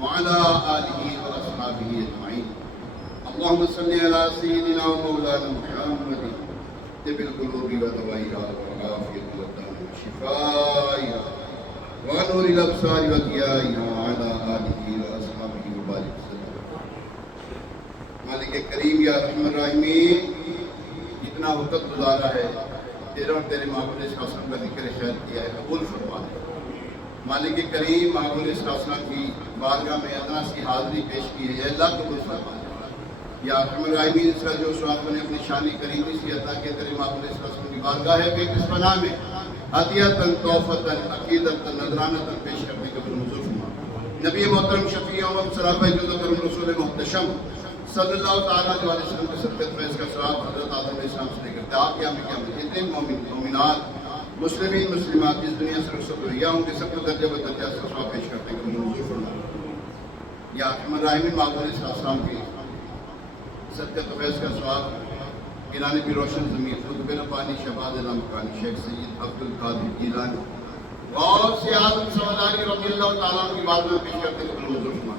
वअला आलिहि व अस्हाबिहि अजमईन। अल्लाहुम्मा सल्लि अला सय्यिदिना व मौलाना मुहम्मद तिब्बिल क़ुलूबि व दवाइहा व आफ़ियतिल अब्दान व शिफ़ाइहा व नूरिल अब्सारि व ज़ियाइहा व अला आलिहि व अस्हाबिहि व बारिक वसल्लम। मालिक करीम या रहमान रहीम, इतना वक़्त गुज़ारा है तेरे और तेरे महबूब सल्लल्लाहु का जिक्र खैर किया है, कबूल फरमा। मालिक करीम महबूब सल्लल्लाहु की बारगाह में अदना सी हाज़िरी पेश की है, अल्लाह कबूल फरमा। या रहमान रहीम, इसका जो स्वाब ने अपनी शानी करीमी से अता के तेरे महबूब सल्लल्लाहु की बारगाह है बेकिस्मना में हदियतन तौफतन अकीदतन नजरानतन पेश करने का मंजूर फरमा। नबी मोहतरम शफी उम्मत सराफ़ा जुज़ करम रसूल मुहतशम सल्लल्लाहु तआला अलैहि वसल्लम के सदक़े में इसका सवाब हज़रत आदम अलैहिस्सलाम से लेकर क़यामत में जितने मोमिन मोमिनात मुस्लिमीन मुस्लिमात इस दुनिया से रुखसत हुए या उनके सबको दर्जा ब दर्जा से सवाब पेश करने का मंजूर फरमा। या रहमान रहीम, महबूब सल्लल्लाहु की सदक़े तौफ़ीक़ का सवाब गिलानी भी रोशन ज़मीन खुतबे रब्बानी शहबाज़ अला मकानी शेख सैयद अब्दुल कादिर जिलानी और से आदम सवादानी रज़ियल्लाहु तआला की बात में पेश करने का मंजूर फरमा।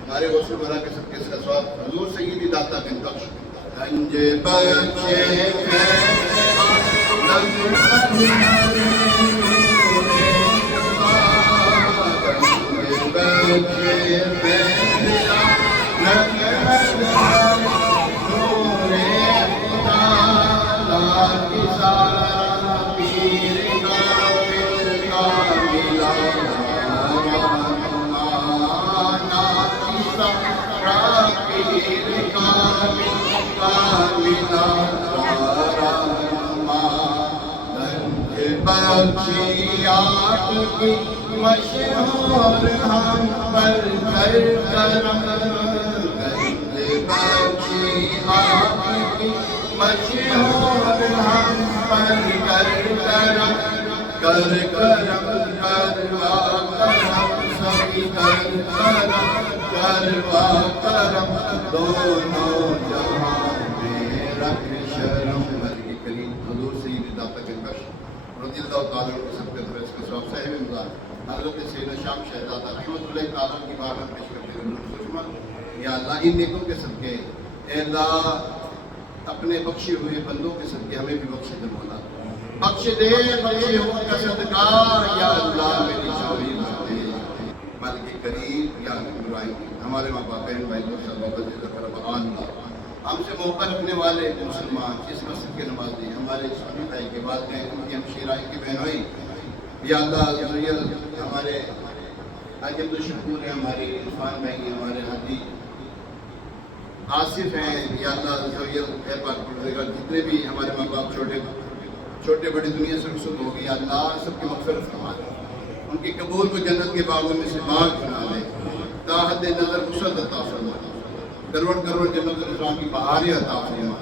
हमारे गौसे बरा के सबके इसका स्वाब हुजूर सय्यदी दाता बिन बख्श गंज बख्शे आपकी मशहूर हम पर कर करम गंज बख्शी आपकी मशहूर हम पर कर करम कर करम करवा करम सभी कर करम करवा करम दोनों जहां में रख शर्म। मलिक करीम हुजूर सय्यदी दाता के बख्श रज़ियल्लाहु तआला के सबके तरफ इसके स्वाब साहिब इमदाद हज़रत सैयदना शाम शहज़ादा रहमतुल्लाहि तआला की बारगाह में पेश करते हुए फरमा, या अल्लाह इन नेकों के सदके ए अल्लाह अपने बख्शे हुए बंदों के सदके हमें भी बख्श दे मौला, बख्श दे बख्शे हुए का सदका या अल्लाह मेरी चौरी दे। मालिक करीम या इब्राहिम, हमारे माँ बाप बहन भाई दोस्त हमसे मौका रखने वाले मुसलमान जिस मस्जिद के नमाज़ी हमारे छोटी भाई के बाद में उनकी हमशीराई की बहनोई या अल्लाह हमारे हाजी अब्दुल शकूर हैं, हमारे इरफान भाई हैं, हमारे हाजी आसिफ हैं, या अल्लाह जितने भी हमारे माँ बाप छोटे बड़ी दुनिया से रुखसत हो गई, अल्लाह सबकी मग़फ़िरत फरमा दे, उनकी कबूल को जन्नत के बागों में से बाग बना दे, ताहत नज़र वुसअत अता फरमा, करोड़ करोड़ जन्नत इस्लाम की बहारें अता फरमा।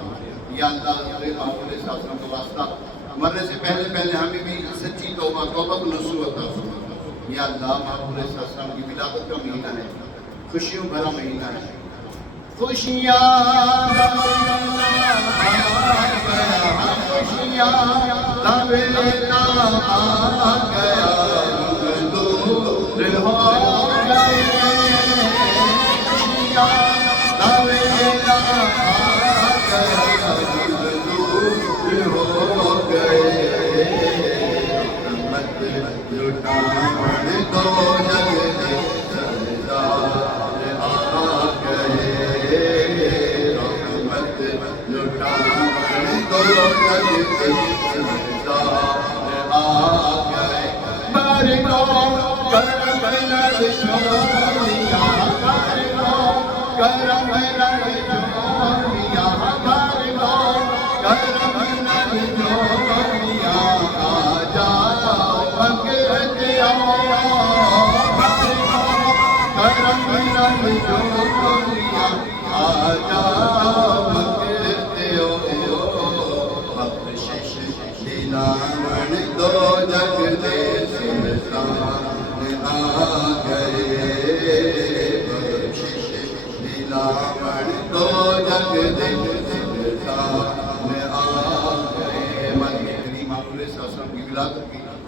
या अल्लाह महबूब सल्लल्लाहु का वास्ता मरने से पहले पहले हमें भी सच्ची तौबा नसूह अता फरमा। या अल्लाह महबूब सल्लल्लाहु की विलादत का महीना है, खुशियों भरा महीना है, खुशियाँ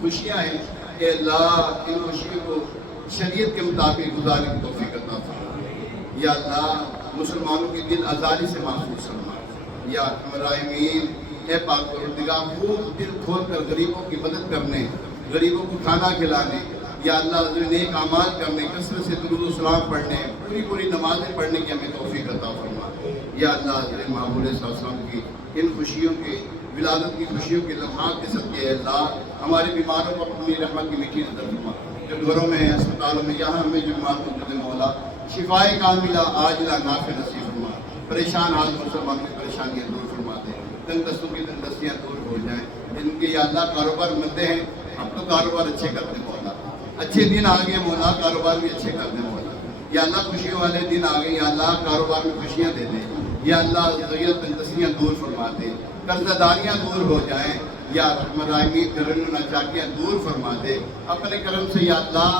खुशियाँ हैं कि अल्लाह इन खुशियों को शरीयत के मुताबिक गुजारने की तौफीक अता या अल्लाह मुसलमानों की दिल आज़ादी से महफूज फरमा। या रहमान है पाक परवरदिगार, खूब दिल खोल कर गरीबों की मदद करने, गरीबों को खाना खिलाने, या अल्लाह नेक अमाल करने, कसरत से दुरूद सलाम पढ़ने, पूरी पूरी नमाज़ें पढ़ने की हमें तौफीक अता फरमा। या अल्लाह महमूद सल्लल्लाहु अलैहि वसल्लम की इन खुशियों के विलादत की खुशियों के लम्हात के सदके अल्लाह हमारे बीमारों को अपनी रहमत की मीठी नजर फरमा। जो घरों में, अस्पतालों में, यहाँ हमें जो बीमार मौजूद है मौला शिफाए कामिला आजिला नाफे नसीब फरमा। परेशान हाल मुसलमान की परेशानियाँ दूर फरमा दे, तंगदस्तों की तंगदस्तियाँ दूर हो जाएँ। जिनके या अल्लाह कारोबार मिलते हैं, अब तो कारोबार अच्छे कर दे मौला, अच्छे दिन आ गए मौला, कारोबार भी अच्छे कर दे मौला। या अल्लाह खुशियों वाले दिन आ गए, या अल्लाह कारोबार में खुशियाँ दे दे, या अल्लाह तंगदस्तियाँ दूर फरमा दे, कर्जदारियाँ दूर हो जाएँ। या रहमान करम नाचाकियाँ दूर फरमा दे अपने करम से। या अल्लाह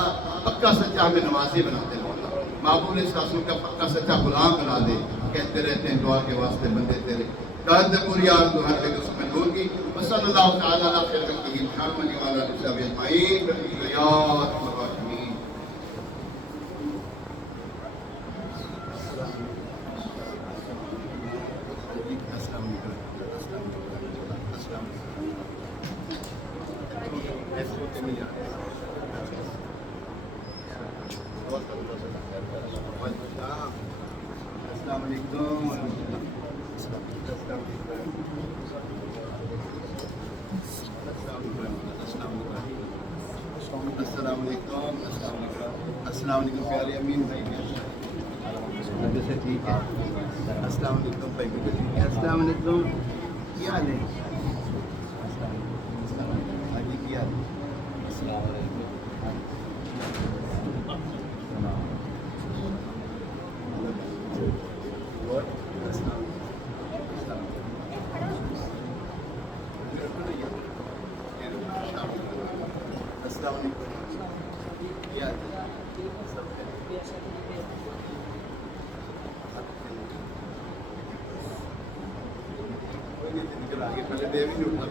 पक्का सच्चा हमें नवाज़े बना दे मौला, महबूब शासन का पक्का सच्चा गुलाम बना दे। कहते रहते हैं दुआ के वास्ते बंदे तेरे दर्द पूरी आग हर जगह उसमें दूर की। वसल्लल्लाहु तआला अला खैर खल्क़िही मुहम्मद व अला आलिहि अजमईन। या रहमान अस्सलाम वालेकुम प्यारे अमीन भाई, जैसे ठीक है। अस्सलाम वालेकुम भाई, अस्सलाम वालेकुम, क्या हाल है? आगे क्या हाल है? अस्सलाम वालेकुम। आगे पहले देवी नहीं उठा